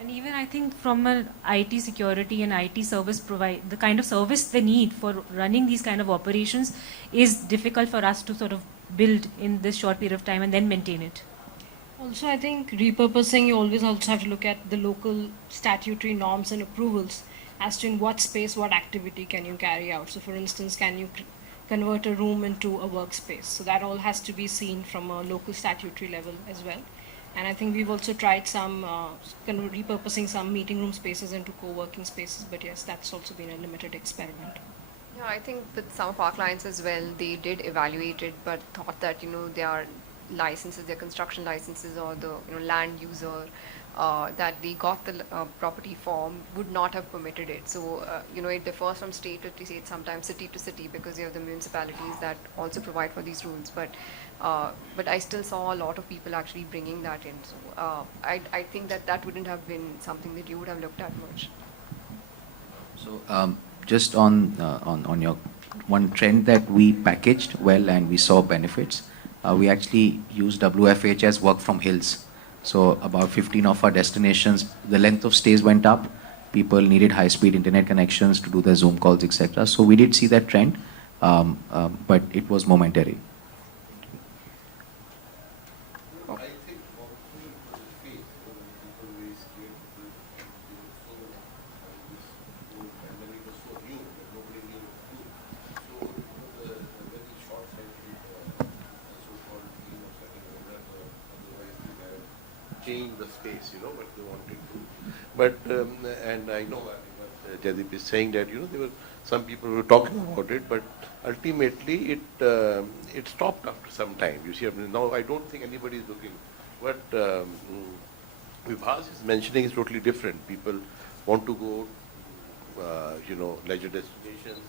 And even I think from an IT security and IT service the kind of service they need for running these kind of operations is difficult for us to sort of build in this short period of time and then maintain it. Also, I think repurposing, you always also have to look at the local statutory norms and approvals as to in what space, what activity can you carry out. So for instance, can you convert a room into a workspace? So that all has to be seen from a local statutory level as well. And I think we've also tried some repurposing some meeting room spaces into co-working spaces, but yes, that's also been a limited experiment. Yeah, I think with some of our clients as well, they did evaluate it, but thought that, their licenses, their construction licenses, or the, land user that they got the property from would not have permitted it. So, it differs from state to state, sometimes city to city, because you have the municipalities that also provide for these rules. But I still saw a lot of people actually bringing that in. So I think that wouldn't have been something that you would have looked at much. So just on your one trend that we packaged well and we saw benefits, we actually used WFH as work from hills. So about 15 of our destinations, the length of stays went up. People needed high-speed internet connections to do their Zoom calls, etc. So we did see that trend, but it was momentary. I think also it was a phase when people were very scared because they were so, this whole pandemic was so new that nobody knew what to do. So it was a very short-sighted so-called team of setting owners or otherwise they have changed the space, what they wanted to. But, and I know what Jaideep is saying that, there were some people who were talking about it, but ultimately it stopped after some time. You see, now I don't think anybody is looking. What Vibhas is mentioning is totally different. People want to go, leisure destinations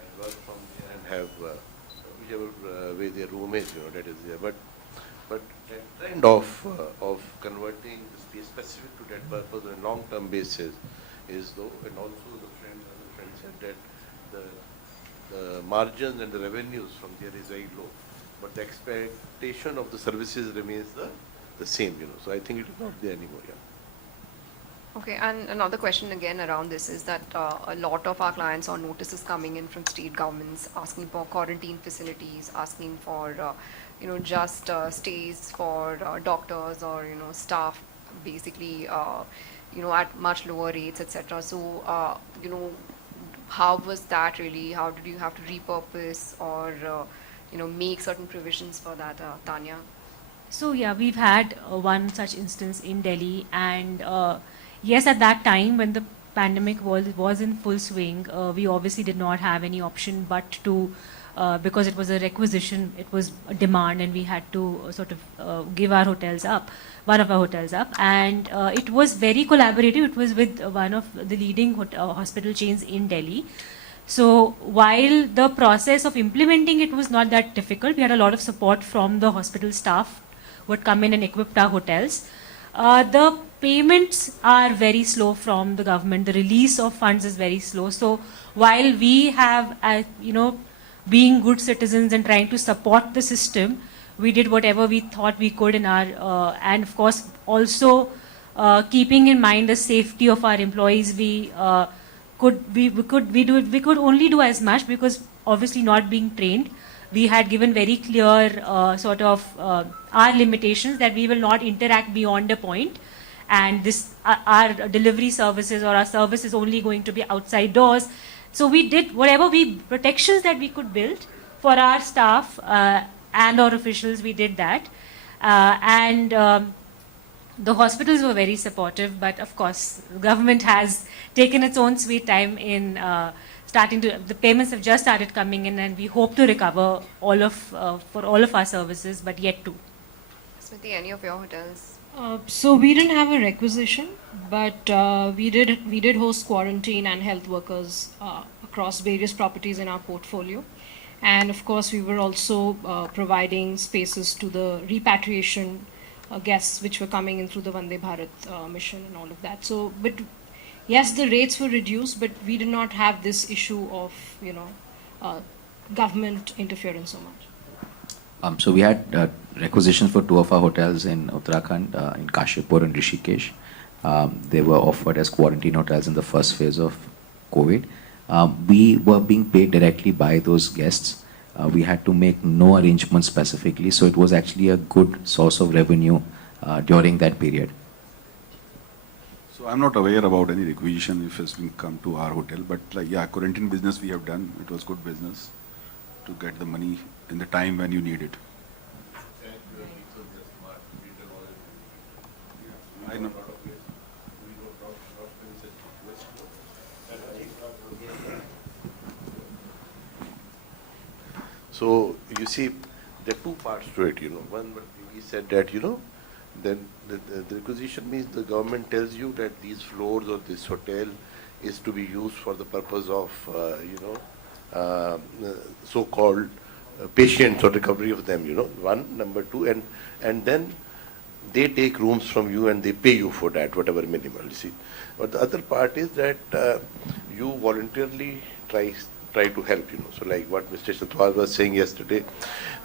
and work from there and have whichever way their room is, that is there. But that trend of converting the space specific to that purpose on a long-term basis is though, and also the friend said that the margins and the revenues from there is very low, but the expectation of the services remains the same, So I think it is not there anymore. Yeah. Okay, and another question again around this is that a lot of our clients saw notices coming in from state governments asking for quarantine facilities, asking for just stays for doctors or staff, basically at much lower rates, etc. So how was that really? How did you have to repurpose or make certain provisions for that, Tanya? So yeah, we've had one such instance in Delhi, and yes, at that time when the pandemic was in full swing, we obviously did not have any option but to, because it was a requisition, it was a demand, and we had to sort of give our hotels up, one of our hotels up, and it was very collaborative. It was with one of the leading hospital chains in Delhi. So while the process of implementing it was not that difficult, we had a lot of support from the hospital staff who had come in and equipped our hotels. The payments are very slow from the government. The release of funds is very slow. So while we have, being good citizens and trying to support the system, we did whatever we thought we could in our, and of course also keeping in mind the safety of our employees, we could only do as much because obviously not being trained. We had given very clear our limitations that we will not interact beyond a point, and our delivery services or our service is only going to be outside doors. So we did whatever protections that we could build for our staff and our officials. We did that, and the hospitals were very supportive. But of course, the government has taken its own sweet time in the payments have just started coming in, and we hope to recover for all of our services, but yet to. Smiti, any of your hotels? So we didn't have a requisition, but we did host quarantine and health workers across various properties in our portfolio. And of course, we were also providing spaces to the repatriation guests which were coming in through the Vande Bharat mission and all of that. So, but yes, the rates were reduced, but we did not have this issue of, government interference so much. So we had requisitions for two of our hotels in Uttarakhand, in Kashipur and Rishikesh. They were offered as quarantine hotels in the first phase of COVID. We were being paid directly by those guests. We had to make no arrangements specifically, so it was actually a good source of revenue during that period. So I'm not aware about any requisition if it's been come to our hotel, but quarantine business we have done. It was good business to get the money in the time when you need it. I know. So you see, there are two parts to it. One, we said that then the requisition means the government tells you that these floors or this hotel is to be used for the purpose of so-called patients or recovery of them. One, number two, and then they take rooms from you and they pay you for that, whatever minimal. You see, but the other part is that you voluntarily try to help, So like what Mr. Chatwal was saying yesterday,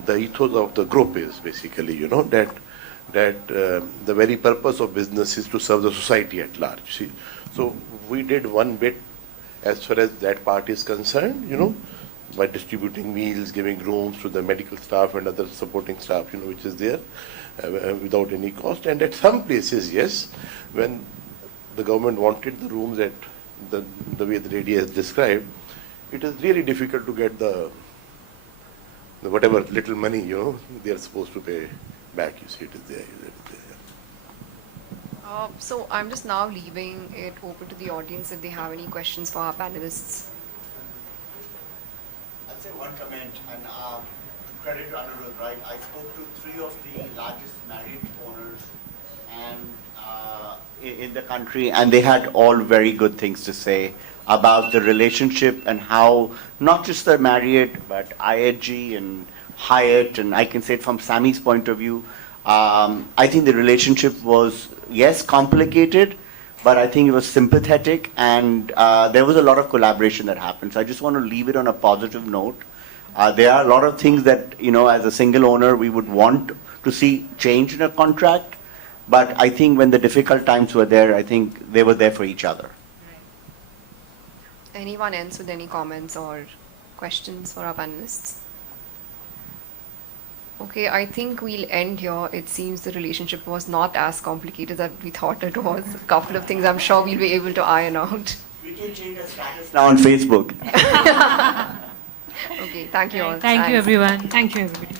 the ethos of the group is basically, that the very purpose of business is to serve the society at large. See, so we did one bit as far as that part is concerned, by distributing meals, giving rooms to the medical staff and other supporting staff, which is there without any cost. And at some places, yes, when the government wanted the rooms at the way the lady has described, it is really difficult to get the whatever little money, they are supposed to pay back. You see, it is there. So I'm just now leaving it open to the audience if they have any questions for our panelists. I'd say one comment, and credit to Aniruddh, right? I spoke to 3 of the largest Marriott owners and in the country, and they had all very good things to say about the relationship and how not just the Marriott, but IHG and Hyatt, and I can say it from SAMHI's point of view. I think the relationship was, yes, complicated, but I think it was sympathetic, and there was a lot of collaboration that happened. So I just want to leave it on a positive note. There are a lot of things that, as a single owner, we would want to see change in a contract, but I think when the difficult times were there, I think they were there for each other. Anyone else with any comments or questions for our panelists? Okay, I think we'll end here. It seems the relationship was not as complicated as we thought it was. A couple of things I'm sure we'll be able to iron out. We can change our status now on Facebook. Okay, thank you all. Thank you, Thanks. everyone. Thank you, everybody.